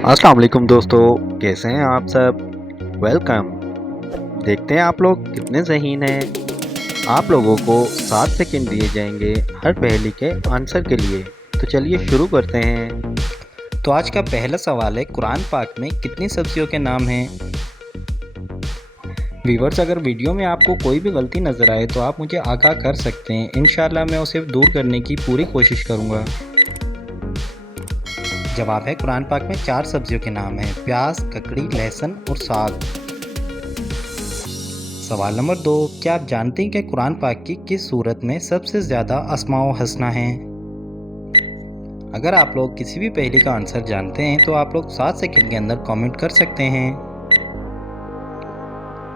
अस्सलाम वालेकुम दोस्तों, कैसे हैं आप सब। वेलकम। देखते हैं आप लोग कितने ज़हीन हैं। आप लोगों को 7 सेकंड दिए जाएंगे हर पहेली के आंसर के लिए। तो चलिए शुरू करते हैं। तो आज का पहला सवाल है, कुरान पाक में कितनी सब्जियों के नाम हैं। व्यूअर्स, अगर वीडियो में आपको कोई भी गलती नज़र आए तो आप मुझे आगाह कर सकते हैं। इंशाल्लाह मैं उसे दूर करने की पूरी कोशिश करूँगा। जवाब है, कुरान पाक में 4 सब्जियों के नाम हैं, प्याज, ककड़ी, लहसुन और साग। सवाल नंबर 2, क्या आप जानते हैं कि कुरान पाक की किस सूरत में सबसे ज़्यादा अस्मा व हसना हैं। अगर आप लोग किसी भी पहेली का आंसर जानते हैं तो आप लोग 7 सेकंड के अंदर कमेंट कर सकते हैं।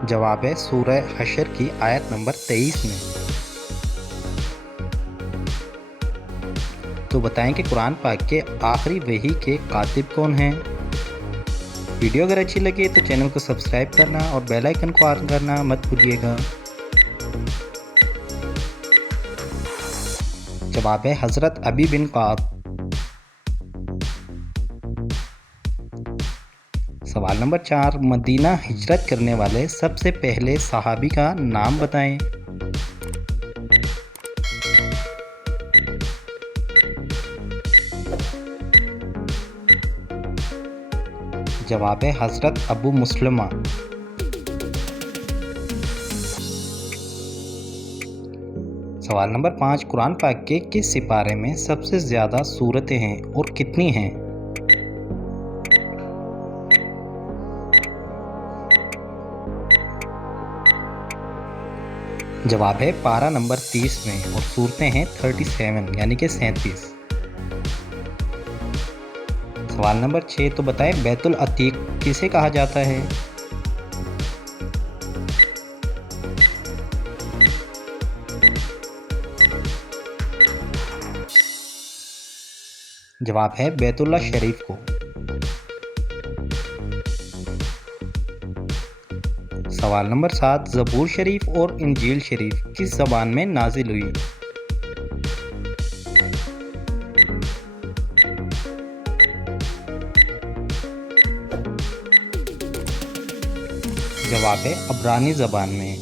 जवाब है, सूरह हशर की आयत नंबर 23 में। तो बताएं कि कुरान पाक के आखिरी वही के कातिब कौन हैं। वीडियो अगर अच्छी लगे तो चैनल को सब्सक्राइब करना और बेल आइकन को ऑन करना मत भूलिएगा। जवाब है, हज़रत अबी बिन काब। सवाल नंबर 4, मदीना हिजरत करने वाले सबसे पहले सहाबी का नाम बताएं। जवाब है, हज़रत अबू मुस्लिमा। सवाल नंबर 5, कुरान पाक के किस सिपारे में सबसे ज़्यादा सूरतें हैं और कितनी हैं। जवाब है, पारा नंबर 30 में और सूरतें हैं 37 यानी कि 37। सवाल नंबर 6, तो बताएं बैतुल अतीक किसे कहा जाता है। जवाब है, बैतुल्ला शरीफ को। सवाल नंबर 7, ज़बूर शरीफ और इंजील शरीफ किस ज़बान में नाजिल हुई। जवाब है, अब्रानी ज़बान में।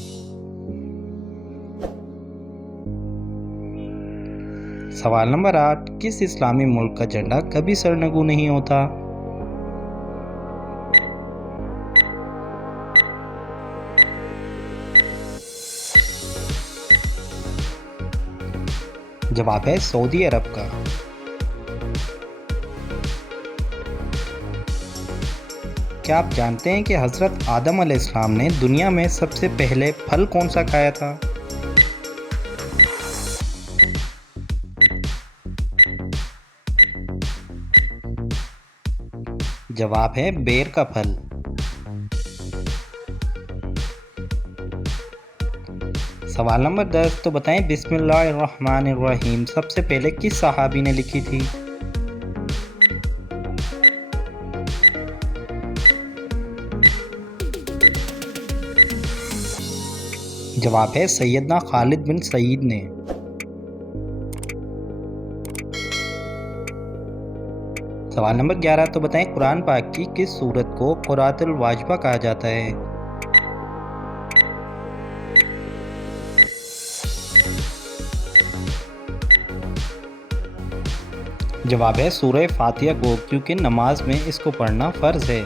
सवाल नंबर 8, किस इस्लामी मुल्क का झंडा कभी सरनगू नहीं होता। जवाब है, सऊदी अरब का। क्या आप जानते हैं कि हज़रत आदम अलैहिस्सलाम ने दुनिया में सबसे पहले फल कौन सा खाया था। जवाब है, बेर का फल। सवाल नंबर 10, तो बताएं बिस्मिल्लाहिर्रहमानिर्रहीम सबसे पहले किस सहाबी ने लिखी थी। जवाब है, सैयदना खालिद बिन सईद ने। सवाल नंबर 11, तो बताएं कुरान पाक की किस सूरत को क़ुरातुल वाजिबा कहा जाता है। जवाब है, सूरह फातिहा को, क्योंकि नमाज में इसको पढ़ना फ़र्ज है।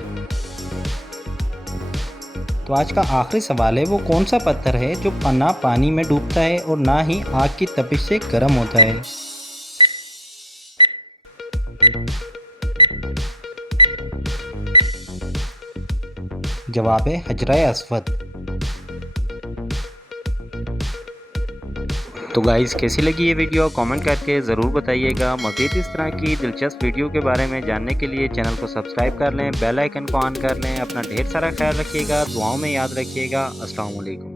तो आज का आखिरी सवाल है, वो कौन सा पत्थर है जो ना पानी में डूबता है और ना ही आग की तपिश से गर्म होता है। जवाब है, हजरा अस्वद। तो गाइस, कैसी लगी ये वीडियो कमेंट करके ज़रूर बताइएगा। मज़ीद इस तरह की दिलचस्प वीडियो के बारे में जानने के लिए चैनल को सब्सक्राइब कर लें, बेल आइकन को ऑन कर लें। अपना ढेर सारा ख्याल रखिएगा, दुआओं में याद रखिएगा। अस्सलाम वालेकुम।